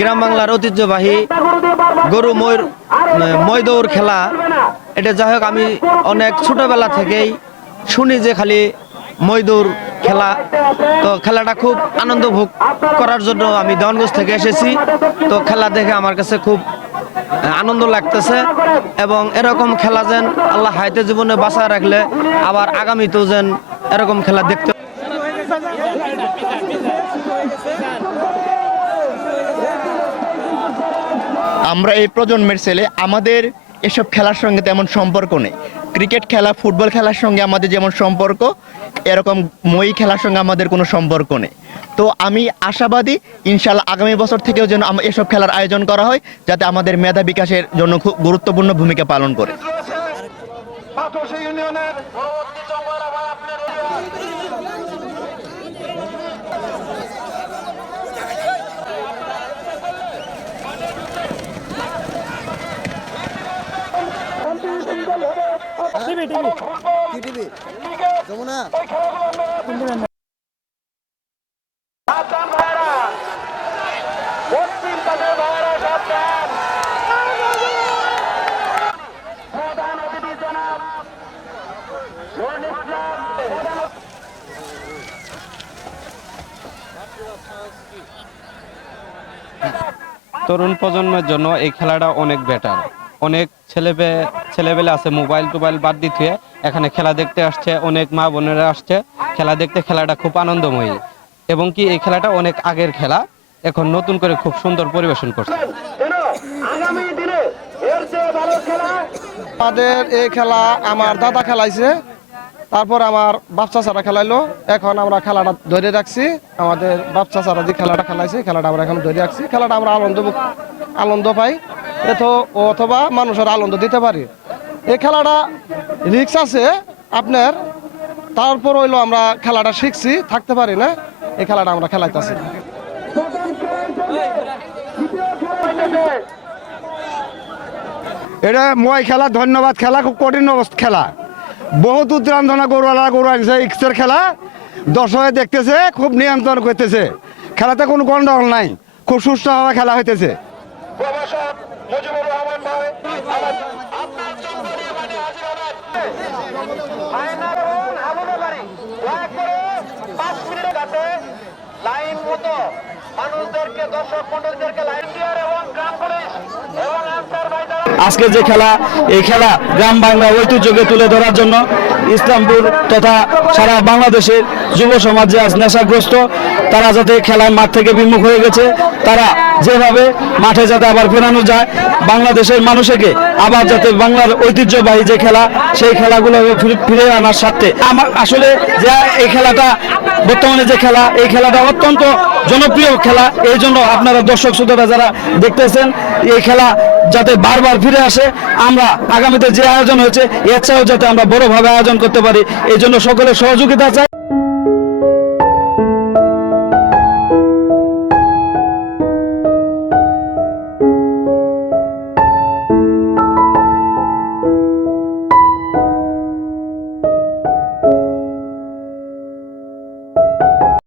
গ্রাম বাংলার ঐতিহ্যবাহী গরু মই দৌড় খেলা। এটা যাই হোক, আমি অনেক ছোটবেলা থেকেই শুনি যে খালি মই দৌড় খেলা। তো খেলাটা খুব আনন্দ ভোগ করার জন্য আমি দেওয়ানগঞ্জ থেকে এসেছি। তো খেলা দেখে আমার কাছে খুব আনন্দ লাগতেছে, এবং এরকম খেলা যেন আল্লাহ হায়াতে জীবনে বাঁচায় রাখলে আবার আগামীতেও যেন এরকম খেলা দেখতে। আমরা এই প্রজন্মের ছেলে, আমাদের এসব খেলার সঙ্গে তেমন সম্পর্ক নেই। ক্রিকেট খেলা, ফুটবল খেলার সঙ্গে আমাদের যেমন সম্পর্ক, এরকম মই খেলার সঙ্গে আমাদের কোনো সম্পর্ক নেই। তো আমি আশাবাদী ইনশাআল্লাহ আগামী বছর থেকেও যেন এসব খেলার আয়োজন করা হয়, যাতে আমাদের মেধা বিকাশের জন্য খুব গুরুত্বপূর্ণ ভূমিকা পালন করে। তরুণ প্রজন্মের জন্য এই খেলাটা অনেক বেটার। অনেক ছেলেবেলে আছে মোবাইল টোবাইল বাদ দিতে এখানে খেলা দেখতে আসছে, অনেক মা বোনেরা আসছে খেলা দেখতে। খেলাটা খুব আনন্দময়ী, এবং কি এই খেলাটা অনেক আগের খেলা, এখন নতুন করে খুব সুন্দর পরিবেশন করছে। আমাদের এই খেলা আমার দাদা খেলাইছে, তারপর আমার বাচ্চা ছাড়া খেলাইলো। এখন আমরা খেলাটা ধরে রাখছি, আমাদের বাচ্চা ছাড়া যে খেলাটা খেলাইছে খেলাটা আমরা এখন ধরে রাখছি। খেলাটা আমরা আনন্দ পাই, অথবা মানুষের আনন্দ দিতে পারি। এই খেলাটা রিক্স আছে আপনার, তারপর হইলো আমরা খেলাটা শিখছি, থাকতে পারি না। এই খেলাটা আমরা খেলাইতেছি। এটা মই খেলা, ধন্যবাদ খেলা, খুব কঠিন খেলা। বহুত উত্তরাঞ্জনা গরু আনছে ইক্সের খেলা, দর্শকে দেখতেছে, খুব নিয়ন্ত্রণ করতেছে। খেলাতে কোনো গন্ডগোল নাই, খুব সুষ্ঠুভাবে খেলা হইতেছে। লাইন মতো মানুষদেরকে, দর্শক মন্ডলীদেরকে লাইন দিয়ে এবং গ্রাম পুলিশ এবং আনসার ভাই আজকে যে খেলা, এই খেলা গ্রাম বাংলা ঐতিহ্যকে তুলে ধরার জন্য ইসলামপুর তথা সারা বাংলাদেশের যুব সমাজ যে আজ নেশাগ্রস্ত, তারা যাতে খেলার মাঠ থেকে বিমুখ হয়ে গেছে, তারা যেভাবে মাঠে যাতে আবার ফেরানো যায়, বাংলাদেশের মানুষকে আবার যাতে বাংলার ঐতিহ্যবাহী যে খেলা, সেই খেলাগুলো ফিরে আনার স্বার্থে আমার আসলে যে এই খেলাটা বর্তমানে যে খেলা, এই খেলাটা অত্যন্ত জনপ্রিয় খেলা। এই জন্য আপনারা দর্শক শ্রোতারা যারা দেখতেছেন, এই খেলা যাতে বারবার ফিরে আসে, আমরা আগামীতে যে আয়োজন হয়েছে এর চেয়েও যাতে আমরা বড়ভাবে আয়োজন করতে পারি, এই জন্য সকলের সহযোগিতা চাই।